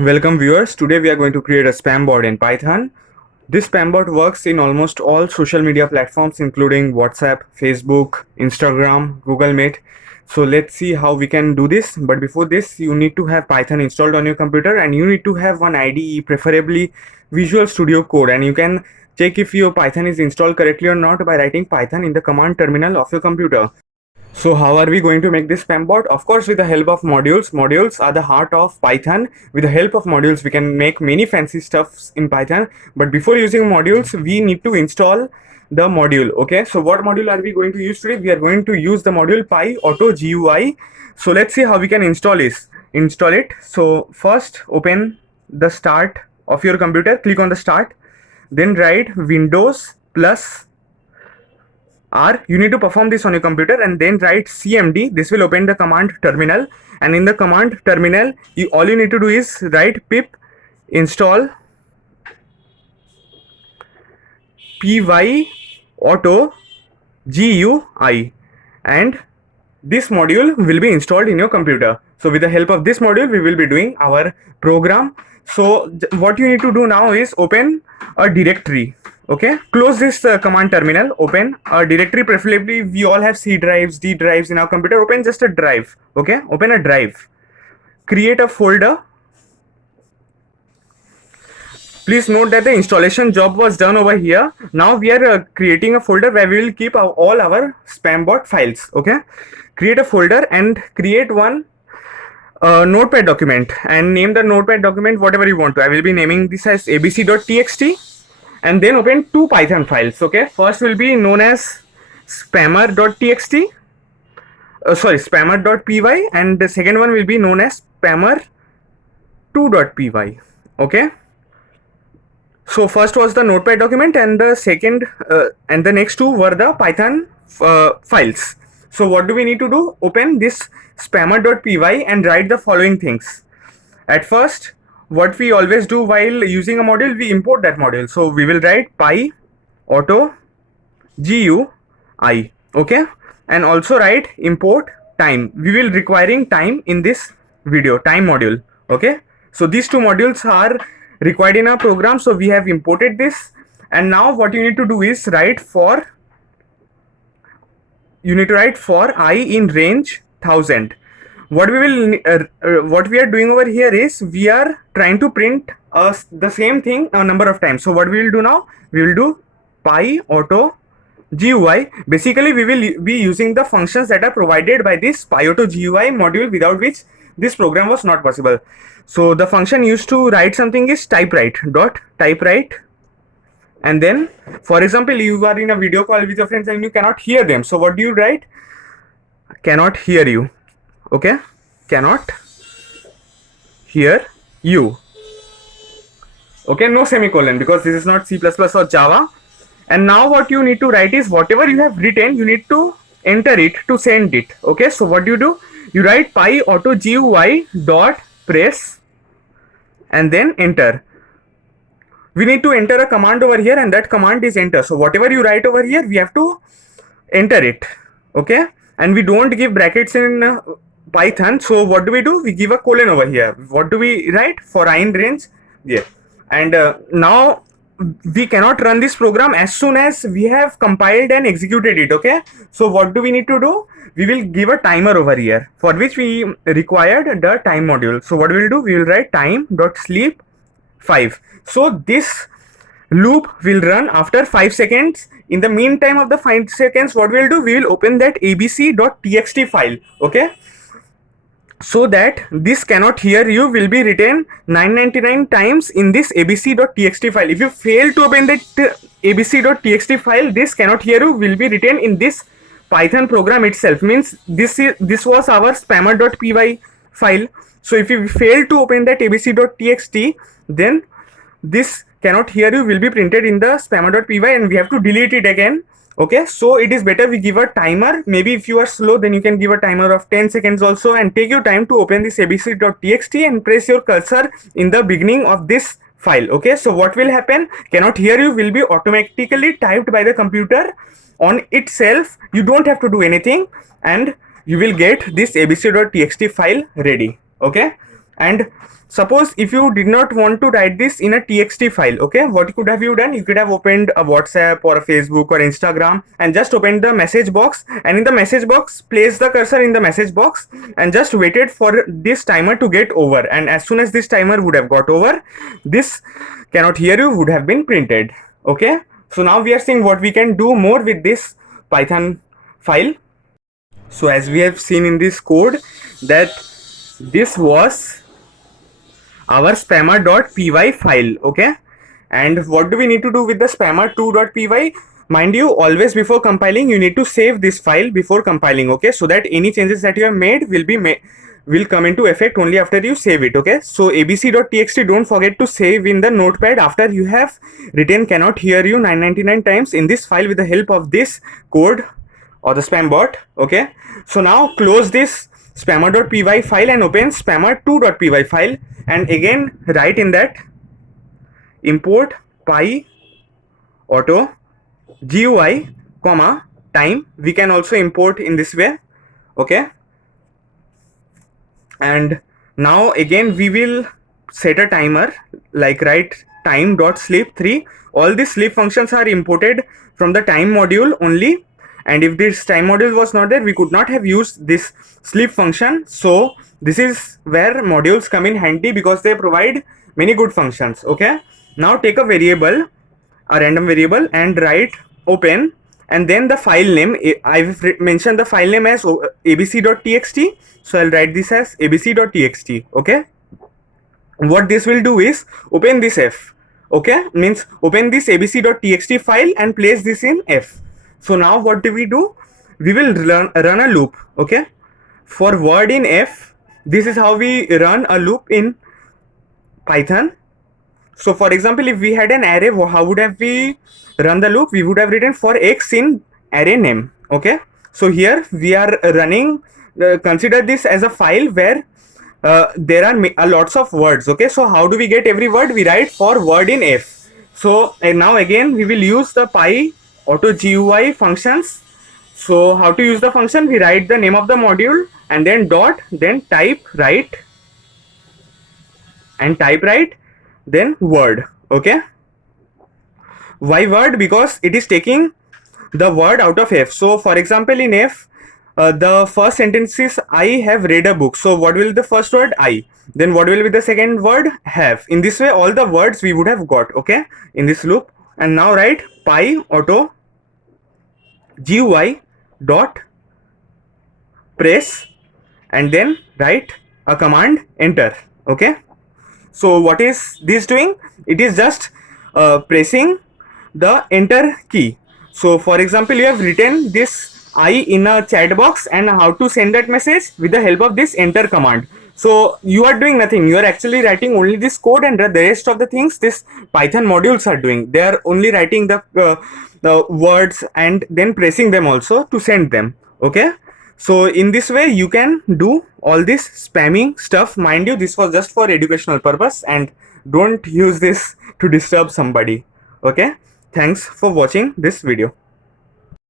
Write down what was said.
Welcome viewers. Today we are going to create a spam bot in Python. This spam bot works in almost all social media platforms including WhatsApp, Facebook, Instagram, Google Meet. So let's see how we can do this. But before this, you need to have Python installed on your computer and you need to have one IDE, preferably Visual Studio Code, and you can check if your Python is installed correctly or not by writing Python in the command terminal of your computer. So how are we going to make this spam bot? Of course, with the help of modules. Modules are the heart of Python. With the help of modules, we can make many fancy stuffs in Python. But before using modules, we need to install the module. Okay, so what module are we going to use today? We are going to use the module PyAuto GUI. So let's see how we can install it. So first, open the start of your computer. Click on the start. Then write Windows plus R. You need to perform this on your computer and then write CMD. This will open the command terminal, and in the command terminal all you need to do is write pip install PyAuto GUI, and this module will be installed in your computer. So with the help of this module we will be doing our program. So what you need to do now is open a directory. Okay, close this command terminal, open a directory. Preferably we all have C drives, D drives in our computer. Open just a drive. Okay, open a drive, create a folder. Please note that the installation job was done over here. Now we are creating a folder where we will keep all our spam bot files. Okay, create a folder and create one notepad document and name the notepad document whatever you want to. I will be naming this as abc.txt, and then open two Python files. Okay, first will be known as spammer.txt, spammer.py, and the second one will be known as spammer2.py. okay, so first was the notepad document and the second and the next two were the Python files. So what do we need to do? Open this spammer.py and write the following things. At first, what we always do while using a module, we import that module. So we will write PyAuto GUI, okay, and also write import time. We will requiring time in this video, time module. Okay, so these two modules are required in our program, so we have imported this. And now what you need to do is write for I in range 1000. What we are doing over here is we are trying to print the same thing a number of times. So what we will do now, we will do PyAuto GUI. Basically we will be using the functions that are provided by this PyAuto GUI module, without which this program was not possible. So the function used to write something is typewrite, and then for example you are in a video call with your friends and you cannot hear them. So what do you write? Cannot hear you. Okay, cannot hear you. Okay, no semicolon because this is not C++ or Java. And now what you need to write is whatever you have written, you need to enter it to send it. Okay, so what do? You write PyAuto GUI dot press and then enter. We need to enter a command over here, and that command is enter. So whatever you write over here, we have to enter it. Okay, and we don't give brackets in Python. So what do? We give a colon over here. What do we write? For I in range. Yeah, and now we cannot run this program as soon as we have compiled and executed it. Okay, so what do we need to do? We will give a timer over here, for which we required the time module. So what we will do? We will write time.sleep 5. So this loop will run after 5 seconds. In the meantime of the 5 seconds, what we will do? We will open that abc.txt file. Okay, so that this cannot hear you will be written 999 times in this abc.txt file. If you fail to open that abc.txt file, this cannot hear you will be written in this Python program itself. Means this was our spammer.py file. So if you fail to open that abc.txt, then this cannot hear you will be printed in the spammer.py and we have to delete it again. Okay, so it is better we give a timer. Maybe if you are slow, then you can give a timer of 10 seconds also, and take your time to open this abc.txt and press your cursor in the beginning of this file. Okay, so what will happen? Cannot hear you will be automatically typed by the computer on itself. You don't have to do anything, and you will get this abc.txt file ready. Okay, And suppose if you did not want to write this in a txt file, okay, what could have you done? You could have opened a WhatsApp or a Facebook or Instagram and just opened the message box, and in the message box place the cursor in the message box and just waited for this timer to get over, and as soon as this timer would have got over, this cannot hear you would have been printed. Okay, so now we are seeing what we can do more with this Python file. So as we have seen in this code that this was our spammer.py file, okay, and what do we need to do with the spammer2.py? Mind you, always before compiling you need to save this file before compiling, okay, so that any changes that you have made will come into effect only after you save it. Okay, so abc.txt, don't forget to save in the notepad after you have written cannot hear you 999 times in this file with the help of this code or the spam bot. Okay, so now close this spammer.py file and open spammer2.py file, and again write in that import py auto GUI comma time. We can also import in this way. Okay, and now again we will set a timer, like write time.sleep3. All these sleep functions are imported from the time module only, and if this time module was not there we could not have used this sleep function. So this is where modules come in handy because they provide many good functions. Okay, now take a variable, a random variable, and write open, and then the file name. I've mentioned the file name as abc.txt, so I'll write this as abc.txt. okay, what this will do is open this f. Okay, means open this abc.txt file and place this in f. So now what do? We will run a loop. Okay, for word in f, this is how we run a loop in Python. So for example, if we had an array, how would have we run the loop? We would have written for x in array name. Okay, so here we are running, consider this as a file where there are lots of words. Okay, so how do we get every word? We write for word in f. So and now again we will use the py auto GUI functions. So how to use the function? We write the name of the module and then dot, then type write, and type write, then word. Okay, why word? Because it is taking the word out of f. So for example, in f, the first sentence is I have read a book. So what will be the first word? I. Then what will be the second word? Have. In this way all the words we would have got, okay, in this loop. And now write py auto GUI dot press, and then write a command enter. Okay, so what is this doing? It is just pressing the enter key. So for example, you have written this I in a chat box and how to send that message with the help of this enter command. So you are doing nothing, you are actually writing only this code, and the rest of the things this Python modules are doing. They are only writing the words and then pressing them also to send them. Okay, so in this way you can do all this spamming stuff. Mind you, this was just for educational purpose, and don't use this to disturb somebody. Okay, thanks for watching this video.